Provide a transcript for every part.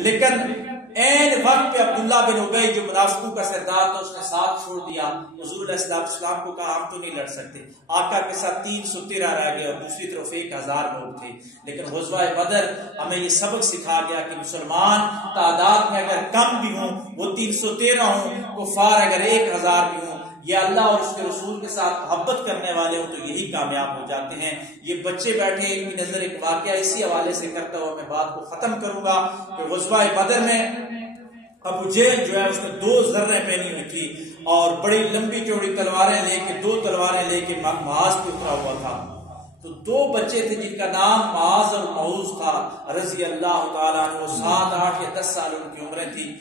لیکن این وقت پہ عبداللہ بن ابی جو منافقوں کا سردار تھا اس نے ساتھ چھوڑ دیا. حضور علیہ السلام کو کہا ہم تو نہیں لڑ سکتے. آقا کے ساتھ 313 رہ گئے اور دوسری طرف 1000 لوگ تھے. لیکن غزوہ بدر ہمیں یہ سبق سکھا گیا کہ مسلمان تعداد میں اگر کم بھی ہوں، وہ 313 ہوں، کفار اگر 1000 بھی ہوں، یہ اللہ اور اس کے رسول کے ساتھ محبت کرنے والے ہوں تو یہی کامیاب ہو جاتے ہیں. یہ بچے بیٹھے ان کی نظر ایک واقعہ اسی حوالے سے کرتا ہوا میں بات کو ختم کروں گا کہ غزوہ بدر میں ابو جہل جو ہے اس نے 2 زریں پہنی ہوئی تھی اور بڑی لمبی چوڑی تلواریں لے کے 2 تلواریں لے کے معاذ پہ اترا ہوا تھا. تو 2 بچے تھے جن کا نام معاذ اور معوذ تھا رضی اللہ تعالیٰ عنہ. 7، 8 یا 10 سال ان کی عمریں تھی.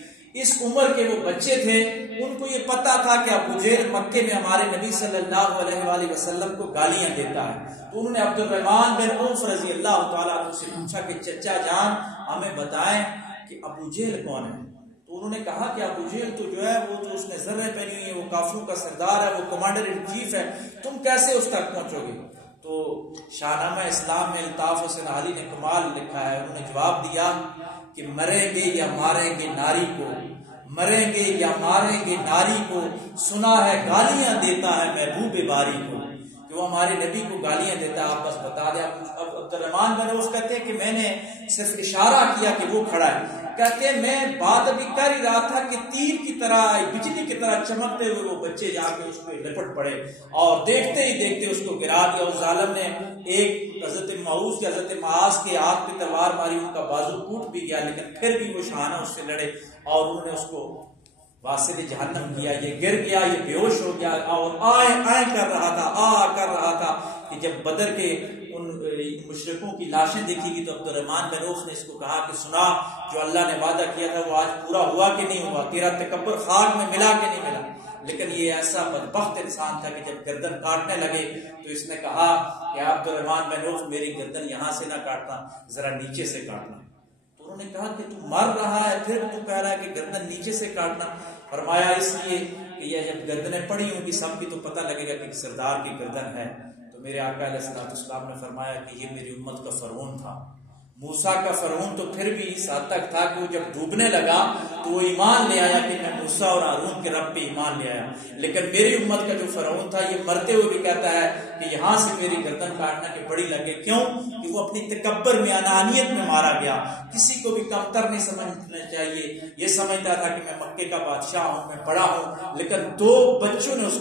اس عمر کے وہ بچے تھے، ان کو یہ پتا تھا کہ ابو جہل مکے میں ہمارے نبی صلی اللہ علیہ وآلہ وسلم کو گالیاں دیتا ہے. تو انہوں نے عبد الرحمن بن عوف رضی اللہ تعالیٰ عنہ سے پوچھا کہ چچا جان ہمیں بتائیں کہ ابو جہل کون ہے. تو انہوں نے کہا کہ ابو جہل تو جو ہے وہ تو اس نے زریں پہنی ہوئی ہے، وہ کافروں کا سردار ہے، وہ کمانڈر ان چیف ہے، تم کیسے اس تک پہنچو گے؟ تو شاہنامہ اسلام میں الطاف حسین علی نے کمال لکھا ہے. انہوں نے جواب دیا کہ مریں گے یا ماریں گے ناری کو، مریں گے یا ماریں گے ناری کو، سنا ہے گالیاں دیتا ہے محبوب باری کو، کہ وہ ہمارے نبی کو گالیاں دیتا ہے. آپ بس بتا دیں. اب عبد الرحمن بن عوف کہتے ہیں کہ میں نے صرف اشارہ کیا کہ وہ کھڑا ہے. کہتے ہیں میں بات ابھی کر ہی رہا تھا کہ تیر کی طرح بجلی کی طرح چمکتے ہوئے وہ بچے جا کے اس پہ لپٹ پڑے اور دیکھتے ہی دیکھتے اس کو گرا دیا. اس ظالم نے ایک حضرت معوذ کے حضرت معاذ کے ہاتھ پہ تلوار ماری، ان کا بازو ٹوٹ بھی گیا، لیکن پھر بھی وہ شاہانہ اس سے لڑے اور انہوں نے اس کو واسل جہنم کیا. یہ گر گیا، یہ بے ہوش ہو گیا اور آئے کر رہا تھا کہ جب بدر کے ان مشرکوں کی لاشیں دیکھی گی تو عبد الرحمن بن عوف نے اس کو کہا کہ سنا جو اللہ نے وعدہ کیا تھا وہ آج پورا ہوا کہ نہیں ہوا؟ تیرا تکبر خاک میں ملا کہ نہیں ملا؟ لیکن یہ ایسا بدبخت انسان تھا کہ جب گردن کاٹنے لگے تو اس نے کہا کہ عبد الرحمن بن عوف میری گردن یہاں سے نہ کاٹنا، ذرا نیچے سے کاٹنا. تو انہوں نے کہا کہ تو مر رہا ہے پھر تو کہہ رہا ہے کہ گردن نیچے سے کاٹنا. فرمایا اس لیے کہ یہ جب گردنیں پڑی ہوں گی سب کی تو پتہ لگے گا کہ ایک سردار کی گردن ہے. تو میرے آقا علیہ السلام نے فرمایا کہ یہ میری امت کا فرعون تھا. موسیٰ کا فرعون تو پھر بھی اس حد تک تھا کہ وہ جب ڈوبنے لگا تو وہ ایمان لے آیا کہ میں موسیٰ اور ہارون کے رب پہ ایمان لے آیا. لیکن میری امت کا جو فرعون تھا یہ مرتے ہوئے بھی کہتا ہے کہ یہاں سے میری گردن کاٹنا کہ بڑی لگے. کیوں؟ کہ وہ اپنی تکبر میں انانیت میں مارا گیا. کسی کو بھی کمتر نہیں سمجھنا چاہیے. یہ سمجھتا تھا کہ میں مکے کا بادشاہ ہوں، میں بڑا ہوں. لیکن 2 بچوں نے اس